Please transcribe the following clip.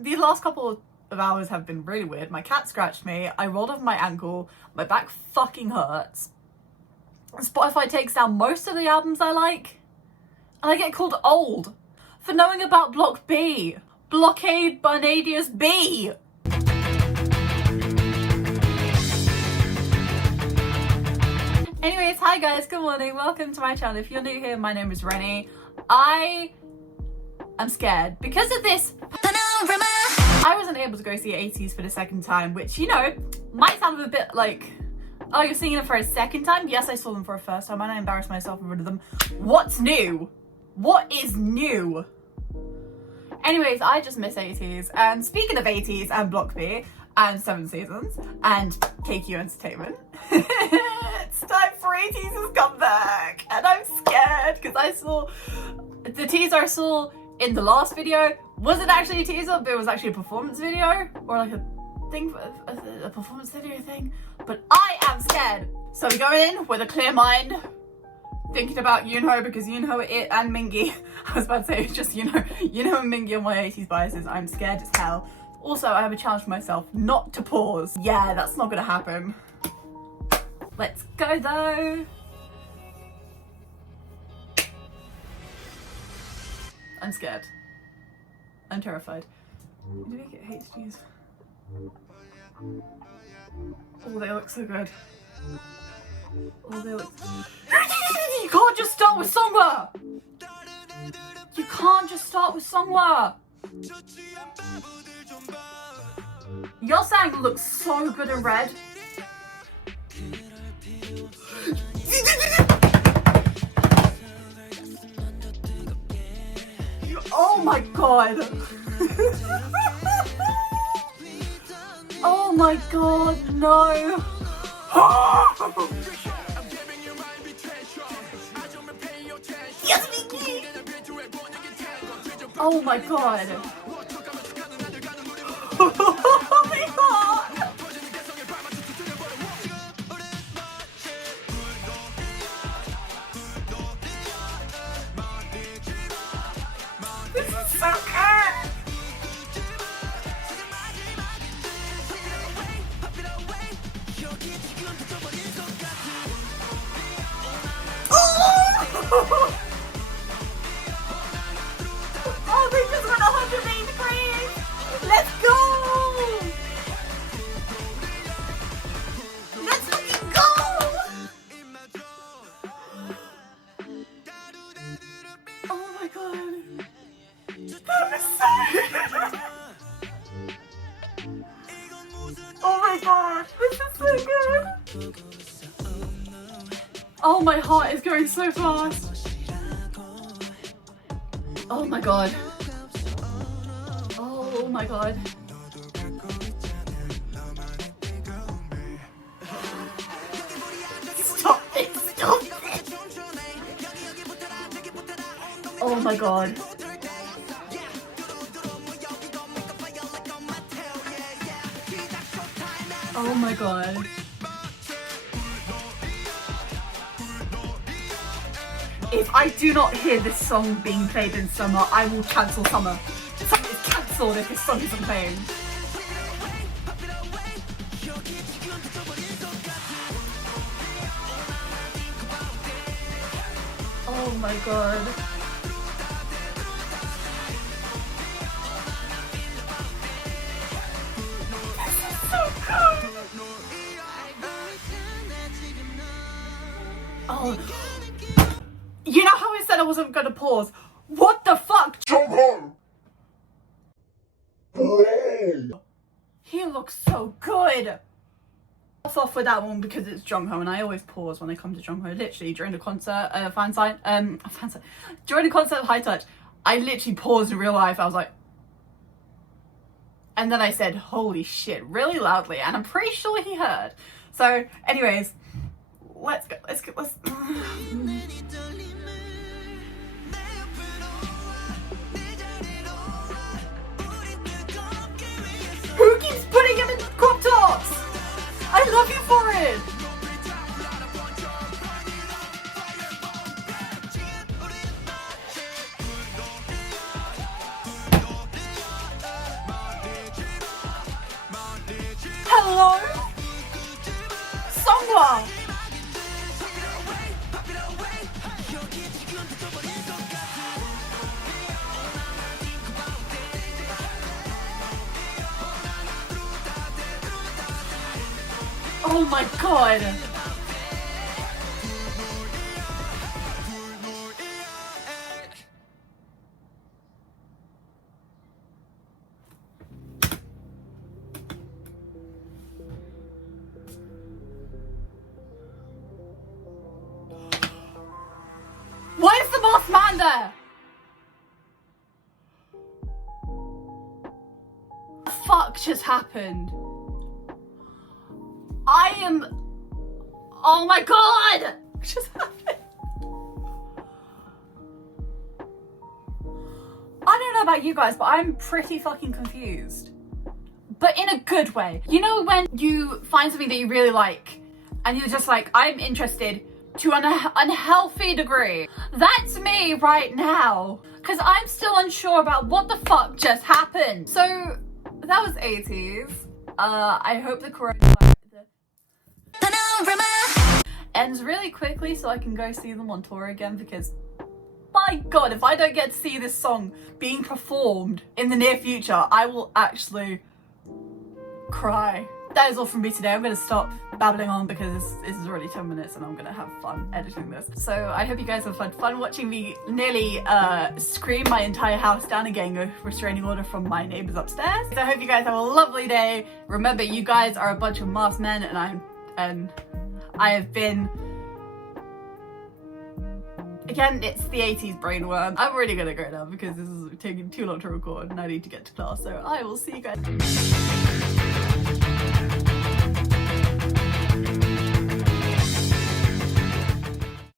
These last couple of hours have been really weird. My cat scratched me, I rolled off my ankle, my back fucking hurts. Spotify takes down most of the albums I like, and I get called old for knowing about Block B. Blockade Barnadius B. Anyways, hi guys, good morning, welcome to my channel. If you're new here, my name is Rennie. I am scared because of this. I wasn't able to go see ATEEZ for the second time, which, you know, might sound a bit like, oh, you're seeing them for a second time? Yes, I saw them for a first time and I embarrassed myself in front of them. What's new? What is new? Anyways, I just miss ATEEZ. And speaking of ATEEZ and Block B and 7 Seasons and KQ Entertainment, it's time for ATEEZ's comeback. And I'm scared because I saw the teaser I saw in the last video wasn't actually a teaser, but it was actually a performance video or like a thing, a performance video thing. But I am scared. So we're going in with a clear mind, thinking about Yunho because Yunho and Mingi. I was about to say just Yunho and Mingi are my ATEEZ biases. I'm scared as hell. Also, I have a challenge for myself not to pause. Yeah, that's not gonna happen. Let's go though. I'm scared. I'm terrified. Do we get HDs? Oh, they look so good. Oh, they look. You can't just start with Songhwa! You can't just start with Songhwa! Yeosang looks so good in red. Oh my god! Oh my god, no! Yes, Mingi! Oh my god! Oh my god! This is so good! Oh, they just went 180 degrees! Let's go! Let's fucking go! Oh my god. That was so Oh my god, this is so good! Oh, my heart is going so fast! Oh my god. Oh my god. Stop it! Stop it! Oh my god. Oh my god. If I do not hear this song being played in summer, I will cancel summer. Summer is cancelled if this song isn't playing. Oh my god. This is so good. Oh. You know how I said I wasn't gonna pause? What the fuck? JONGHOOOOO! He looks so good! Off with that one because it's JONGHOOOOO and I always pause when I come to JONGHOOOOO. Literally during the concert, during the concert of High Touch, I literally paused in real life. I was like, and then I said, holy shit, really loudly, and I'm pretty sure he heard. So, anyways, let's go. Who keeps putting him in crop tops? I love you for it! Hello? Songwa! Oh my god! Why is the boss man there? What the fuck just happened? I am... Oh my god! What just happened? I don't know about you guys, but I'm pretty fucking confused. But in a good way. You know when you find something that you really like and you're just like, I'm interested to an unhealthy degree. That's me right now. Because I'm still unsure about what the fuck just happened. So that was ATEEZ. I hope the coronavirus ends really quickly so I can go see them on tour again, because my god, if I don't get to see this song being performed in the near future, I will actually cry. That is all from me today. I'm going to stop babbling on because this is already 10 minutes and I'm going to have fun editing this. So I hope you guys have had fun watching me nearly scream my entire house down and getting a restraining order from my neighbours upstairs. So I hope you guys have a lovely day. Remember, you guys are a bunch of masked men, and I have been... Again, it's the ATEEZ brainworm. I'm already going to go now because this is taking too long to record and I need to get to class. So I will see you guys.